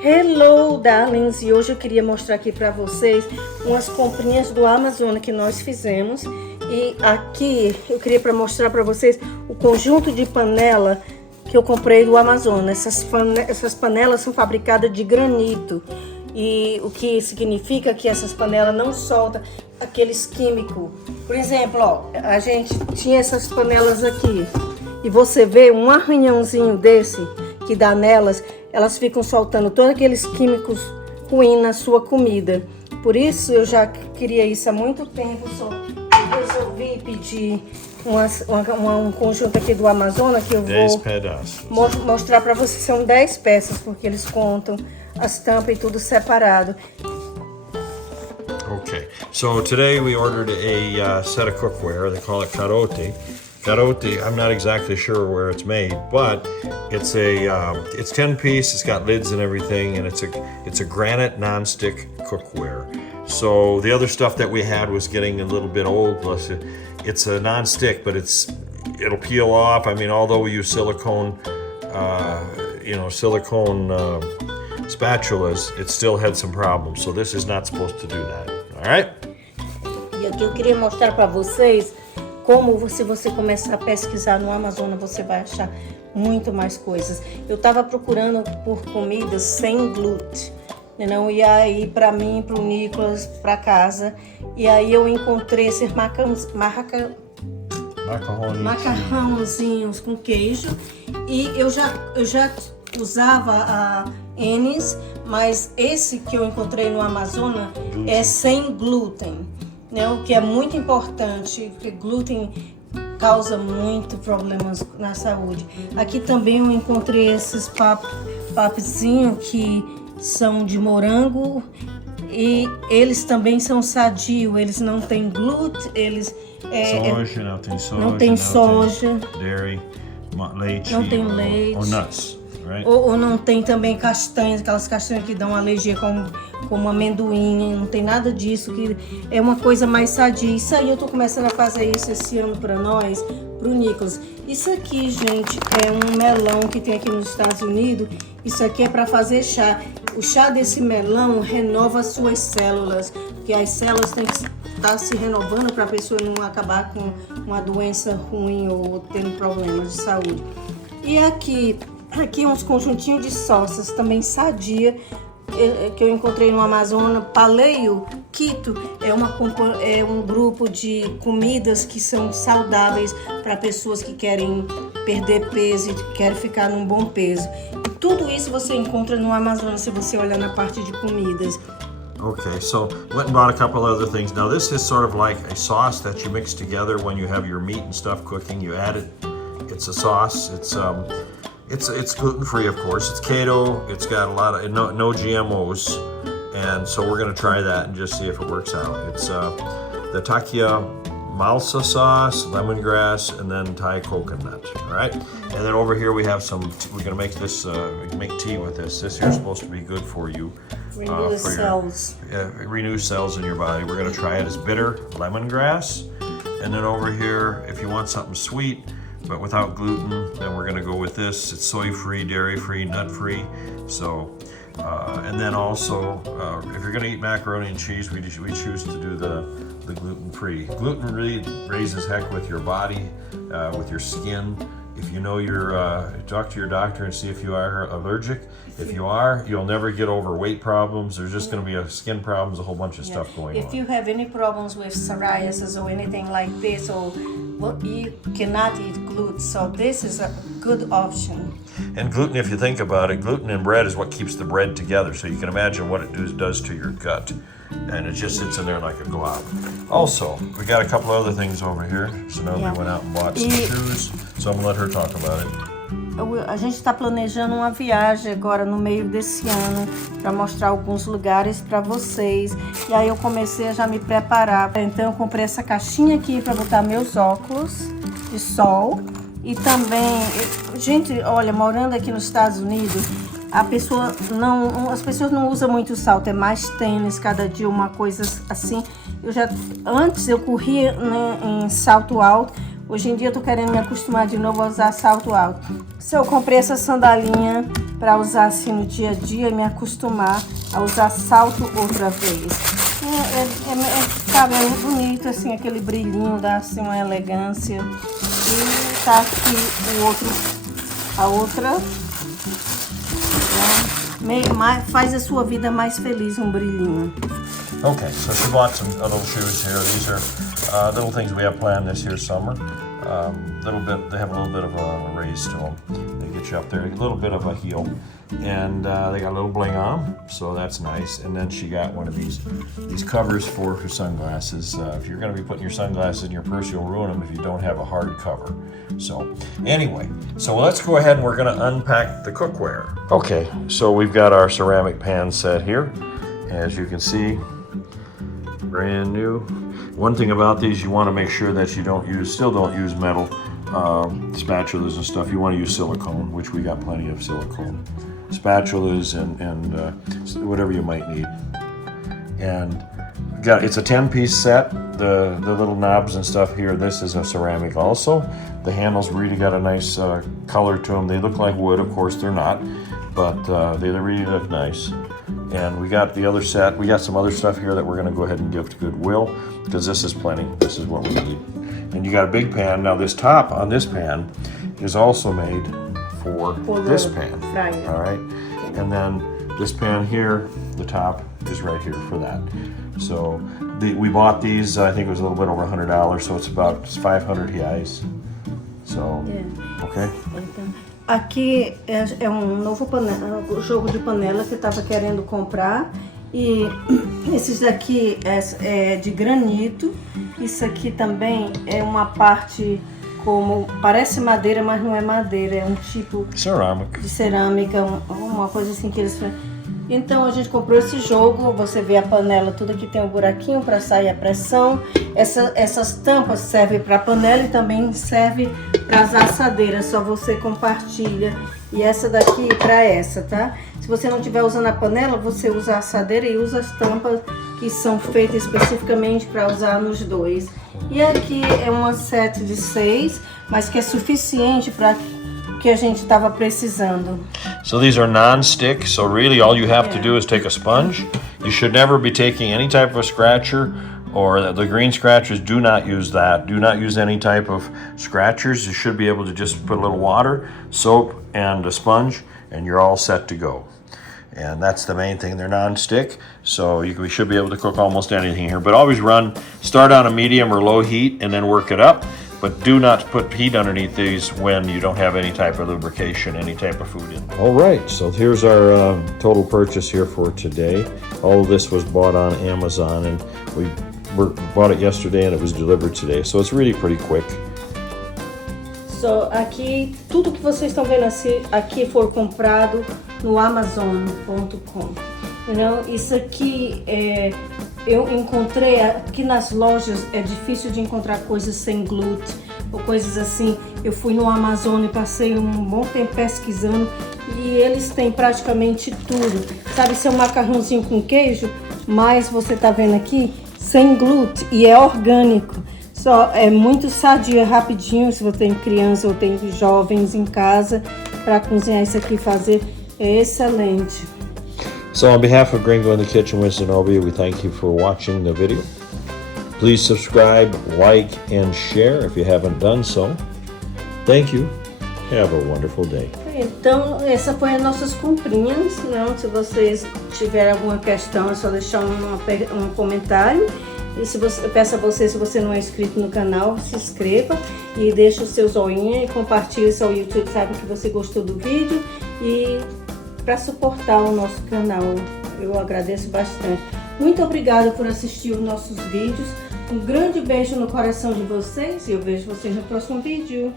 Hello, darlings! E hoje eu queria mostrar aqui para vocês umas comprinhas do Amazon que nós fizemos. E aqui eu queria mostrar para vocês o conjunto de panela que eu comprei do Amazon. Essas panelas são fabricadas de granito. E o que significa que essas panelas não soltam aqueles químicos. Por exemplo, ó, a gente tinha essas panelas aqui. E você vê um arranhãozinho desse que dá nelas, elas ficam soltando todos aqueles químicos ruins na sua comida. Por isso eu já queria isso há muito tempo, só resolvi pedir um conjunto aqui do Amazonas que eu vou mostrar para vocês. São 10 peças, porque eles contam as tampas e tudo separado. Okay, so today we ordered a set of cookware. They call it carote. Carote, I'm not exactly sure where it's made, but it's it's 10-piece. It's got lids and everything, and it's a granite non-stick cookware. So the other stuff that we had was getting a little bit old. Plus, it's a non-stick, but it'll peel off. I mean, although we use silicone spatulas, it still had some problems. So this is not supposed to do that. All right. E aqui eu queria mostrar para vocês como, se você começar a pesquisar no Amazon, você vai achar muito mais coisas. Eu estava procurando por comidas sem glúten, não? E aí para mim, para o Nicolas, para casa, e aí eu encontrei esses macarrãozinhos com queijo, e eu já usava a Ennis, mas esse que eu encontrei no Amazon é sem glúten. O que é muito importante, porque glúten causa muito problemas na saúde. Aqui também eu encontrei esses papezinhos que são de morango e eles também são sadios, eles não têm glúten, não tem soja, dairy, leite, não tem leite, ou nuts. Right. Ou não tem também castanhas, aquelas castanhas que dão alergia como amendoim, não tem nada disso, que é uma coisa mais sadia. Isso aí eu tô começando a fazer isso esse ano para nós, pro Nicolas. Isso aqui, gente, é um melão que tem aqui nos Estados Unidos. Isso aqui é para fazer chá. O chá desse melão renova as suas células, porque as células têm que estar se renovando para a pessoa não acabar com uma doença ruim ou tendo problemas de saúde. E aqui uns conjuntinhos de salsas também sadia, que eu encontrei no Amazonas. Paleo Keto é um grupo de comidas que são saudáveis para pessoas que querem perder peso e querem ficar num bom peso. E tudo isso você encontra no Amazonas se você olhar na parte de comidas. Okay, so went and bought a couple other things. Now this is sort of like a sauce that you mix together when you have your meat and stuff cooking. You add it. It's a sauce. It's gluten-free, of course. It's keto. It's got a lot of no GMOs, and so we're going to try that and just see if it works out. It's the Takia Malsa sauce, lemongrass, and then Thai coconut. All right, and then over here we have some. We're going to make this. Make tea with this. This here is supposed to be good for you. Renew cells. Renew cells in your body. We're going to try it as bitter lemongrass, and then over here, if you want something sweet but without gluten, then we're going to go with this. It's soy-free, dairy-free, nut-free. So, and then also, if you're going to eat macaroni and cheese, we choose to do the gluten-free. Gluten really raises heck with your body, with your skin. If you know talk to your doctor and see if you are allergic. If you are, you'll never get over weight problems. There's just going to be skin problems, a whole bunch of stuff going on. If you have any problems with psoriasis or anything like this, or you cannot eat gluten, so this is a good option. And gluten, if you think about it, gluten in bread is what keeps the bread together. So you can imagine what it does to your gut. And it just sits in there like a glob. Also, we got a couple other things over here. So now we went out and bought some shoes. So I'm going to let her talk about it. A gente está planejando uma viagem agora no meio desse ano para mostrar alguns lugares para vocês. E aí eu comecei a já me preparar. Então eu comprei essa caixinha aqui para botar meus óculos de sol. E também, gente, olha, morando aqui nos Estados Unidos, as pessoas não usam muito salto, é mais tênis, cada dia uma coisa assim. Antes eu corria, né, em salto alto. Hoje em dia eu tô querendo me acostumar de novo a usar salto alto. Se eu comprei essa sandalinha para usar assim no dia a dia e me acostumar a usar salto outra vez. Sabe, é muito bonito assim, aquele brilhinho, dá assim uma elegância. E tá aqui a outra, né? Faz a sua vida mais feliz, um brilhinho. Okay, so she bought some little shoes here. These are little things we have planned this year summer. They have a little bit of a raise to them. They get you up there, a little bit of a heel. And they got a little bling on them, so that's nice. And then she got one of these covers for her sunglasses. If you're going to be putting your sunglasses in your purse, you'll ruin them if you don't have a hard cover. So anyway, so let's go ahead and we're going to unpack the cookware. Okay, so we've got our ceramic pan set here. As you can see, brand new. One thing about these, you want to make sure that you still don't use metal spatulas and stuff. You want to use silicone, which we got plenty of silicone spatulas and whatever you might need. And it's a 10-piece set. The little knobs and stuff here, this is a ceramic also. The handles really got a nice color to them. They look like wood, of course they're not, but they really look nice. And we got the other set. We got some other stuff here that we're going to go ahead and give to Goodwill because this is plenty. This is what we need. And you got a big pan. Now this top on this pan is also made for this pan. All right. And then this pan here, the top is right here for that. So we bought these, I think it was a little bit over $100, so it's about 500 reais. So, yeah. Okay. Aqui é um novo jogo de panela que eu estava querendo comprar. E esses daqui é de granito. Isso aqui também é uma parte como parece madeira, mas não é madeira, é um tipo de cerâmica, uma coisa assim que eles. Então a gente comprou esse jogo. Você vê a panela, tudo aqui tem um buraquinho para sair a pressão. Essas tampas servem para a panela e também serve para as assadeiras. Só você compartilha. E essa daqui para essa, tá? Se você não estiver usando a panela, você usa a assadeira e usa as tampas que são feitas especificamente para usar nos dois. E aqui é uma set de 6, mas que é suficiente para que a gente estava precisando. So these are non-stick, so really all you have to do is take a sponge. You should never be taking any type of a scratcher, or the green scratchers, do not use that. Do not use any type of scratchers. You should be able to just put a little water, soap, and a sponge, and you're all set to go. And that's the main thing. They're non-stick, so we should be able to cook almost anything here. But always start on a medium or low heat and then work it up. But do not put heat underneath these when you don't have any type of lubrication, any type of food in. All right, so here's our total purchase here for today. All of this was bought on Amazon, and we bought it yesterday and it was delivered today. So it's really pretty quick. So, aqui, tudo que vocês estão vendo aqui foi comprado no Amazon.com. Isso aqui eu encontrei aqui nas lojas, é difícil de encontrar coisas sem glúten ou coisas assim. Eu fui no Amazon e passei um bom tempo pesquisando e eles têm praticamente tudo. Sabe, se é um macarrãozinho com queijo, mas você tá vendo aqui, sem glúten e é orgânico. Só é muito sadio, é rapidinho, se você tem criança ou tem jovens em casa, para cozinhar isso aqui e fazer, é excelente. So on behalf of Gringo in the Kitchen with Zenobia, we thank you for watching the video. Please subscribe, like, and share if you haven't done so. Thank you. Have a wonderful day. Então, essa foi as nossas comprinhas. Se vocês tiverem alguma questão, é só deixar um comentário. E peço a você, se você não é inscrito no canal, se inscreva e deixe o seu joinha e compartilhe, só o YouTube sabe que você gostou do vídeo. E para suportar o nosso canal, eu agradeço bastante. Muito obrigada por assistir os nossos vídeos. Um grande beijo no coração de vocês e eu vejo vocês no próximo vídeo.